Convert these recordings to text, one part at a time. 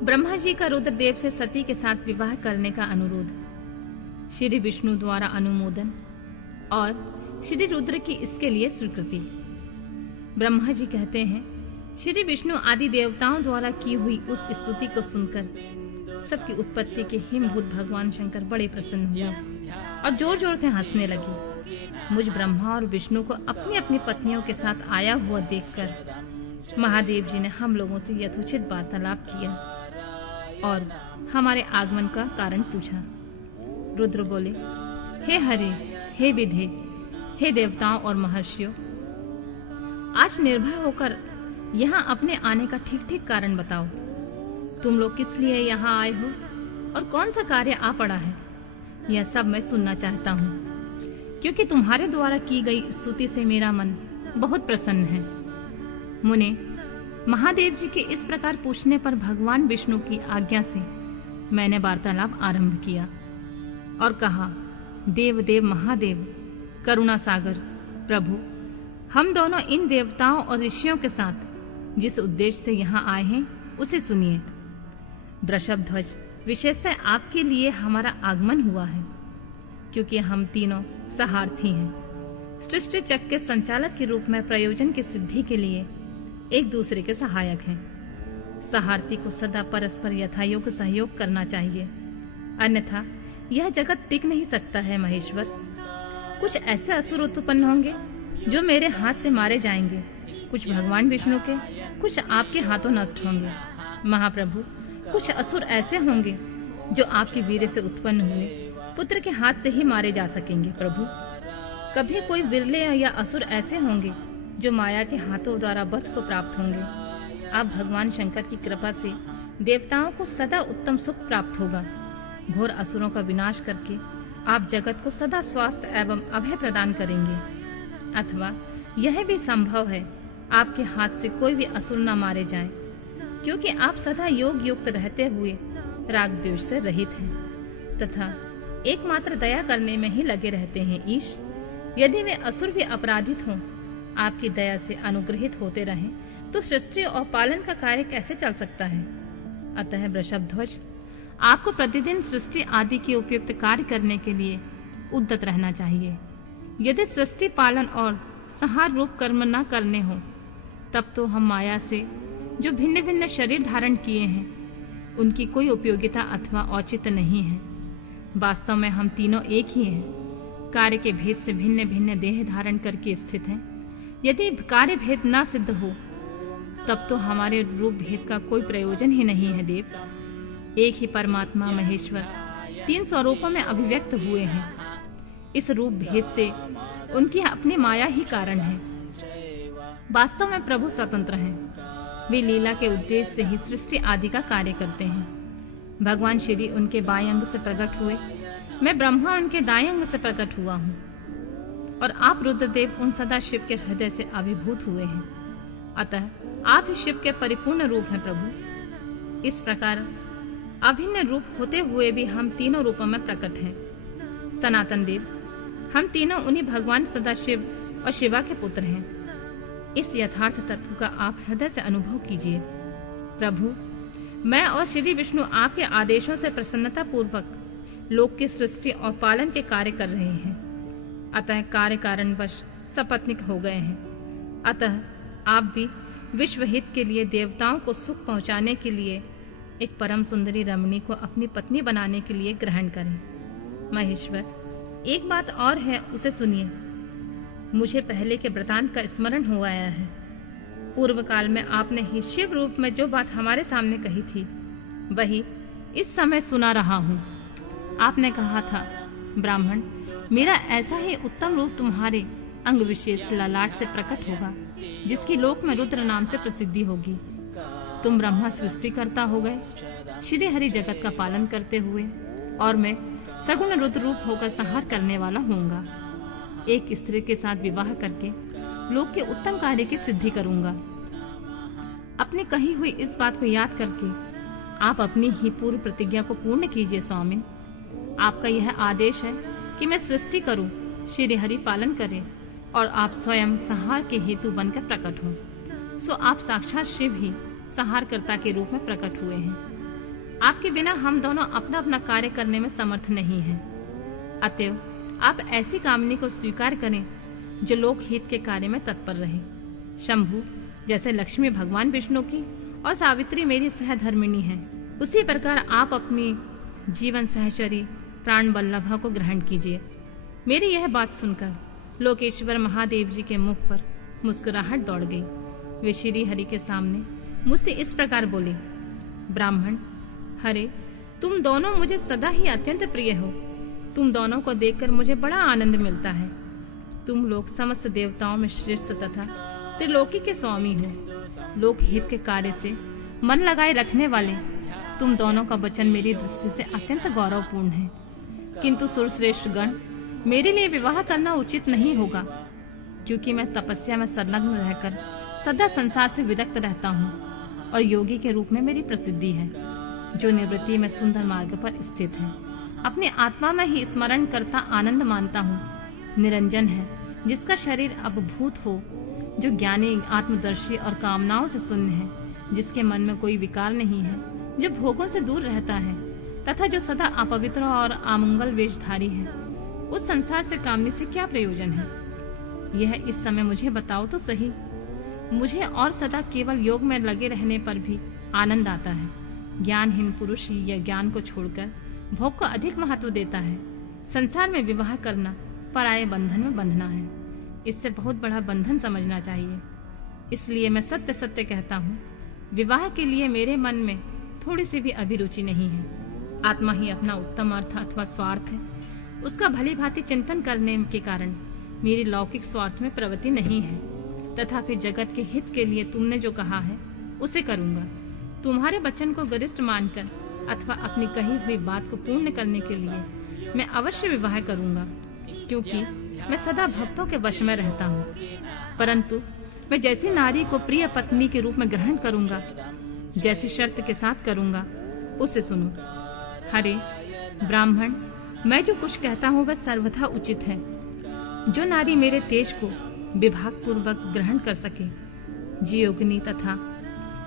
ब्रह्मा जी का रुद्रदेव से सती के साथ विवाह करने का अनुरोध, श्री विष्णु द्वारा अनुमोदन और श्री रुद्र की इसके लिए स्वीकृति। ब्रह्मा जी कहते हैं, श्री विष्णु आदि देवताओं द्वारा की हुई उस स्तुति को सुनकर सबकी उत्पत्ति के हिमभूत भगवान शंकर बड़े प्रसन्न हुए और जोर जोर से हंसने लगे। मुझ ब्रह्मा और विष्णु को अपनी अपनी पत्नियों के साथ आया हुआ देखकर महादेव जी ने हम लोगों से यथोचित वार्तालाप किया और हमारे आगमन का कारण पूछा। रुद्र बोले, हे हरे, हे विधे, हे देवताओं और महर्षियों, आज निर्भय होकर यहाँ अपने आने का ठीक ठीक कारण बताओ। तुम लोग किस लिए यहाँ आए हो और कौन सा कार्य आ पड़ा है, यह सब मैं सुनना चाहता हूँ, क्योंकि तुम्हारे द्वारा की गई स्तुति से मेरा मन बहुत प्रसन्न है। मुने, महादेव जी के इस प्रकार पूछने पर भगवान विष्णु की आज्ञा से मैंने वार्तालाप आरंभ किया और कहा, देव देव महादेव, करुणा सागर प्रभु, हम दोनों इन देवताओं और ऋषियों के साथ जिस उद्देश्य से यहाँ आए हैं उसे सुनिए। वृषभध्वज, विशेषतः आपके लिए हमारा आगमन हुआ है, क्योंकि हम तीनों सहार्थी हैं। सृष्टि चक्र के संचालक के रूप में प्रयोजन की सिद्धि के लिए एक दूसरे के सहायक हैं। सहार्थी को सदा परस्पर यथायोग्य सहयोग करना चाहिए, अन्यथा यह जगत टिक नहीं सकता है। महेश्वर, कुछ ऐसे असुर उत्पन्न होंगे जो मेरे हाथ से मारे जाएंगे, कुछ भगवान विष्णु के, कुछ आपके हाथों नष्ट होंगे। महाप्रभु, कुछ असुर ऐसे होंगे जो आपके वीर से उत्पन्न हुए पुत्र के हाथ से ही मारे जा सकेंगे। प्रभु, कभी कोई विरले या असुर ऐसे होंगे जो माया के हाथों द्वारा वध को प्राप्त होंगे। आप भगवान शंकर की कृपा से देवताओं को सदा उत्तम सुख प्राप्त होगा। घोर असुरों का विनाश करके आप जगत को सदा स्वास्थ्य एवं अभय प्रदान करेंगे। अथवा यह भी संभव है आपके हाथ से कोई भी असुर न मारे जाएं, क्योंकि आप सदा योग युक्त रहते हुए राग द्वेष से रहित हैं तथा एकमात्र दया करने में ही लगे रहते हैं। ईश, यदि वे असुर भी अपराधित हों, आपकी दया से अनुग्रहित होते रहें तो सृष्टि और पालन का कार्य कैसे चल सकता है। अतः वृषभध्वज, आपको प्रतिदिन सृष्टि आदि के उपयुक्त कार्य करने के लिए उद्यत रहना चाहिए। यदि सृष्टि पालन और संहार रूप कर्म न करने हो, तब तो हम माया से जो भिन्न भिन्न शरीर धारण किए हैं उनकी कोई उपयोगिता अथवा औचित्य नहीं है। वास्तव में हम तीनों एक ही हैं, कार्य के भेद से भिन्न भिन्न देह धारण करके स्थित हैं। यदि कार्य भेद न सिद्ध हो, तब तो हमारे रूप भेद का कोई प्रयोजन ही नहीं है। देव, एक ही परमात्मा महेश्वर तीन स्वरूपों में अभिव्यक्त हुए हैं। इस रूप भेद से उनकी अपनी माया ही कारण है। वास्तव में प्रभु स्वतंत्र हैं, वे लीला के उद्देश्य से ही सृष्टि आदि का कार्य करते हैं। भगवान श्री उनके बाएं अंग से प्रकट हुए, मैं ब्रह्मा उनके दाएं अंग से प्रकट हुआ हूँ और आप रुद्रदेव उन सदा शिव के हृदय से अभिभूत हुए हैं। अतः आप ही शिव के परिपूर्ण रूप हैं। प्रभु, इस प्रकार अभिन्न रूप होते हुए भी हम तीनों रूपों में प्रकट हैं। सनातन देव, हम तीनों उन्हीं भगवान सदाशिव और शिवा के पुत्र हैं। इस यथार्थ तत्व का आप हृदय से अनुभव कीजिए। प्रभु, मैं और श्री विष्णु आपके आदेशों से प्रसन्नता पूर्वक लोक की सृष्टि और पालन के कार्य कर रहे हैं। अतः कार्य कारणवश सपत्नीक हो गए हैं। अतः आप भी विश्व हित के लिए देवताओं को सुख पहुंचाने के लिए एक परम सुंदरी रमणी को अपनी पत्नी बनाने के लिए ग्रहण करें। महेश्वर, एक बात और है, उसे सुनिए। मुझे पहले के वृतांत का स्मरण हो आया है। पूर्व काल में आपने ही शिव रूप में जो बात हमारे सामने कही थी, वही इस समय सुना रहा हूँ। आपने कहा था, ब्राह्मण, मेरा ऐसा ही उत्तम रूप तुम्हारे अंग विशेष ललाट से प्रकट होगा, जिसकी लोक में रुद्र नाम से प्रसिद्धि होगी। तुम ब्रह्मा सृष्टि करता हो गए, श्री हरि जगत का पालन करते हुए, और मैं सगुण रुद्र रूप होकर संहार करने वाला होऊंगा। एक स्त्री के साथ विवाह करके लोक के उत्तम कार्य की सिद्धि करूंगा। अपनी कही हुई इस बात को याद करके आप अपनी ही पूर्व प्रतिज्ञा को पूर्ण कीजिए। स्वामी, आपका यह आदेश है कि मैं सृष्टि करूं, श्री हरि पालन करें और आप स्वयं संहार के हेतु बनकर प्रकट हों। सो आप साक्षात शिव ही संहारकर्ता के रूप में प्रकट हुए हैं। आपके बिना हम दोनों अपना अपना कार्य करने में समर्थ नहीं हैं। अतएव आप ऐसी कामनी को स्वीकार करें जो लोक हित के कार्य में तत्पर रहे। शंभु जैसे लक्ष्मी भगवान विष्णु की और सावित्री मेरी सहधर्मिणी है, उसी प्रकार आप अपनी जीवन सहचरी प्राण वल्लभा को ग्रहण कीजिए। मेरी यह बात सुनकर लोकेश्वर महादेव जी के मुख पर मुस्कुराहट दौड़ गई। वे श्री हरि के सामने मुझसे इस प्रकार बोले, ब्राह्मण, हरे, तुम दोनों मुझे सदा ही अत्यंत प्रिय हो। तुम दोनों को देखकर मुझे बड़ा आनंद मिलता है। तुम लोग समस्त देवताओं में श्रेष्ठ तथा त्रिलोकी के स्वामी हो। लोक हित के कार्य से मन लगाए रखने वाले तुम दोनों का वचन मेरी दृष्टि से अत्यंत गौरवपूर्ण है। किंतु सुरश्रेष्ठ गण, मेरे लिए विवाह करना उचित नहीं होगा, क्योंकि मैं तपस्या में संलग्न रहकर सदा संसार से विरक्त रहता हूँ और योगी के रूप में मेरी प्रसिद्धि है, जो निवृत्ति में सुंदर मार्ग पर स्थित है। अपने आत्मा में ही स्मरण करता आनंद मानता हूँ। निरंजन है, जिसका शरीर अबभूत हो, जो ज्ञानी, आत्मदर्शी और कामनाओं से शून्य है, जिसके मन में कोई विकार नहीं है, जो भोगों से दूर रहता है तथा जो सदा अपवित्र और अमंगल वेशधारी है। उस संसार से कामने से क्या प्रयोजन है? यह इस समय मुझे बताओ तो सही। मुझे और सदा केवल योग में लगे रहने पर भी आनंद आता है। ज्ञानहीन पुरुष ही यह ज्ञान को छोड़कर भोग को अधिक महत्व देता है। संसार में विवाह करना पराये बंधन में बंधना है। इससे बहुत बड़ा बंधन समझना चाहिए। इसलिए मैं सत्य सत्य कहता हूँ, विवाह के लिए मेरे मन में थोड़ी सी भी अभिरुचि नहीं है। आत्मा ही अपना उत्तम अर्थ अथवा स्वार्थ है। उसका भली भांति चिंतन करने के कारण मेरी लौकिक स्वार्थ में प्रवृत्ति नहीं है। तथापि जगत के हित के लिए तुमने जो कहा है उसे करूंगा। तुम्हारे वचन को गरिष्ठ मानकर अथवा अपनी कही हुई बात को पूर्ण करने के लिए मैं अवश्य विवाह करूंगा, क्योंकि मैं सदा भक्तों के वश में रहता हूँ। परंतु मैं जैसी नारी को प्रिय पत्नी के रूप में ग्रहण करूंगा, जैसी शर्त के साथ करूंगा, उसे सुनो। हरे ब्राह्मण, मैं जो कुछ कहता हूँ वह सर्वथा उचित है। जो नारी मेरे तेज को विभाग पूर्वक ग्रहण कर सके, जियोगिनी तथा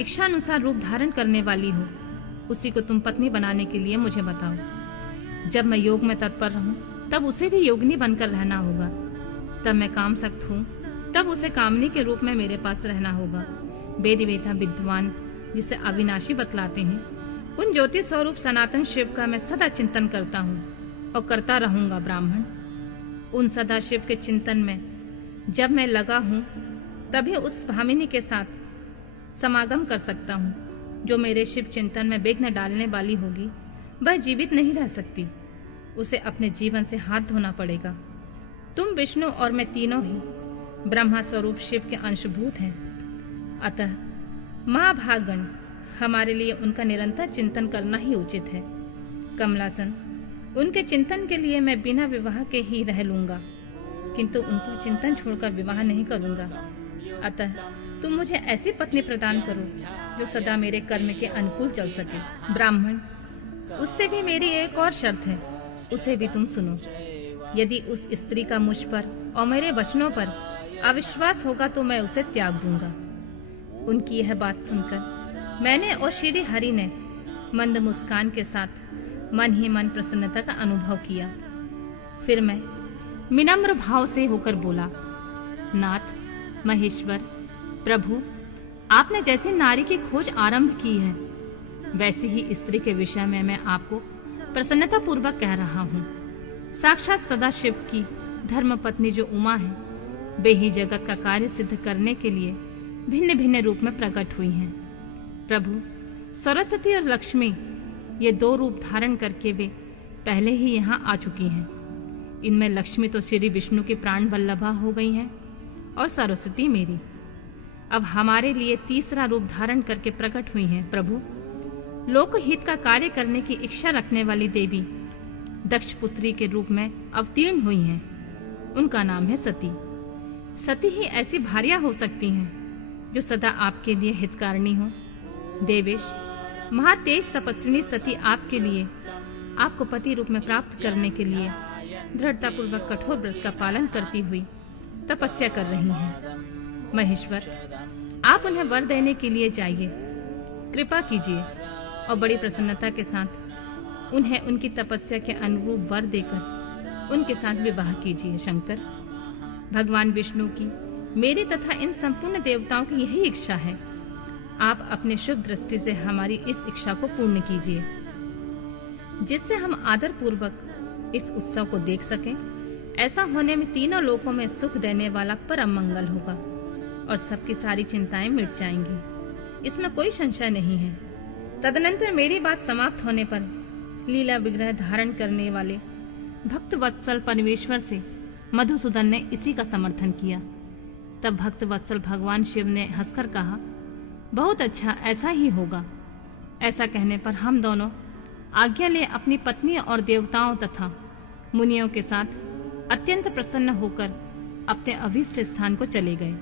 इच्छानुसार रूप धारण करने वाली हो, उसी को तुम पत्नी बनाने के लिए मुझे बताओ। जब मैं योग में तत्पर रहूं, तब उसे भी योगिनी बनकर रहना होगा। तब मैं काम सक्त हूँ, तब उसे कामनी के रूप में मेरे पास रहना होगा। वेद वेता विद्वान जिसे अविनाशी बतलाते हैं, उन ज्योति स्वरूप सनातन शिव का मैं सदा चिंतन करता हूँ और करता रहूंगा। ब्राह्मण, उन सदा शिव के चिंतन में जब मैं लगा हूँ, तभी उस भामिनी के साथ समागम कर सकता हूँ। जो मेरे शिव चिंतन में विघ्न डालने वाली होगी, वह जीवित नहीं रह सकती। उसे अपने जीवन से हाथ धोना पड़ेगा। तुम विष्णु और मैं तीनों ही ब्रह्मा स्वरूप शिव के अंशभूत हैं। अतः महाभागगण, हमारे लिए उनका निरंतर चिंतन करना ही उचित है। कमलासन, उनके चिंतन के लिए मैं बिना विवाह के ही रह लूंगा, किंतु उनका चिंतन छोड़कर विवाह नहीं करूंगा। अतः तुम मुझे ऐसी पत्नी प्रदान करो जो सदा मेरे कर्म के अनुकूल चल सके। ब्राह्मण, उससे भी मेरी एक और शर्त है, उसे भी तुम सुनो। यदि उस स्त्री का मुझ पर और मेरे वचनों पर अविश्वास होगा तो मैं उसे त्याग दूंगा। उनकी यह बात सुनकर मैंने और श्री हरि ने मंद मुस्कान के साथ मन ही मन प्रसन्नता का अनुभव किया। फिर मैं विनम्र भाव से होकर बोला, नाथ, महेश्वर, प्रभु, आपने जैसे नारी की खोज आरंभ की है, वैसे ही स्त्री के विषय में मैं आपको प्रसन्नता पूर्वक कह रहा हूँ। साक्षात सदाशिव की धर्म पत्नी जो उमा है, वे ही जगत का कार्य सिद्ध करने के लिए भिन्न भिन्न रूप में प्रकट हुई हैं। प्रभु, सरस्वती और लक्ष्मी, ये दो रूप धारण करके वे पहले ही यहाँ आ चुकी हैं। इनमें लक्ष्मी तो श्री विष्णु की प्राण वल्लभा हो गई हैं और सरस्वती मेरी। अब हमारे लिए तीसरा रूप धारण करके प्रकट हुई हैं। प्रभु, लोकहित का कार्य करने की इच्छा रखने वाली देवी दक्ष पुत्री के रूप में अवतीर्ण हुई हैं। उनका नाम है सती। सती ही ऐसी भार्या हो सकती हैं जो सदा आपके लिए हितकारिणी हो। देवेश, महातेज तपस्विनी सती आपके लिए, आपको पति रूप में प्राप्त करने के लिए दृढ़ता पूर्वक कठोर व्रत का पालन करती हुई तपस्या कर रही हैं। महेश्वर, आप उन्हें वर देने के लिए जाइए, कृपा कीजिए। और बड़ी प्रसन्नता के साथ उन्हें उनकी तपस्या के अनुरूप वर देकर उनके साथ विवाह कीजिए। शंकर, भगवान विष्णु की, मेरी तथा इन संपूर्ण देवताओं की यही इच्छा है। आप अपने शुभ दृष्टि से हमारी इस इच्छा को पूर्ण कीजिए, जिससे हम आदर पूर्वक इस उत्सव को देख सकें। ऐसा होने में तीनों लोकों में सुख देने वाला परम मंगल होगा और सबकी सारी चिंताएं मिट जाएंगी, इसमें कोई संशय नहीं है। तदनंतर मेरी बात समाप्त होने पर लीला विग्रह धारण करने वाले भक्त वत्सल परमेश्वर से मधुसूदन ने इसी का समर्थन किया। तब भक्त वत्सल भगवान शिव ने हंसकर कहा, बहुत अच्छा, ऐसा ही होगा। ऐसा कहने पर हम दोनों आज्ञा ले अपनी पत्नी और देवताओं तथा मुनियों के साथ अत्यंत प्रसन्न होकर अपने अभीष्ट स्थान को चले गए।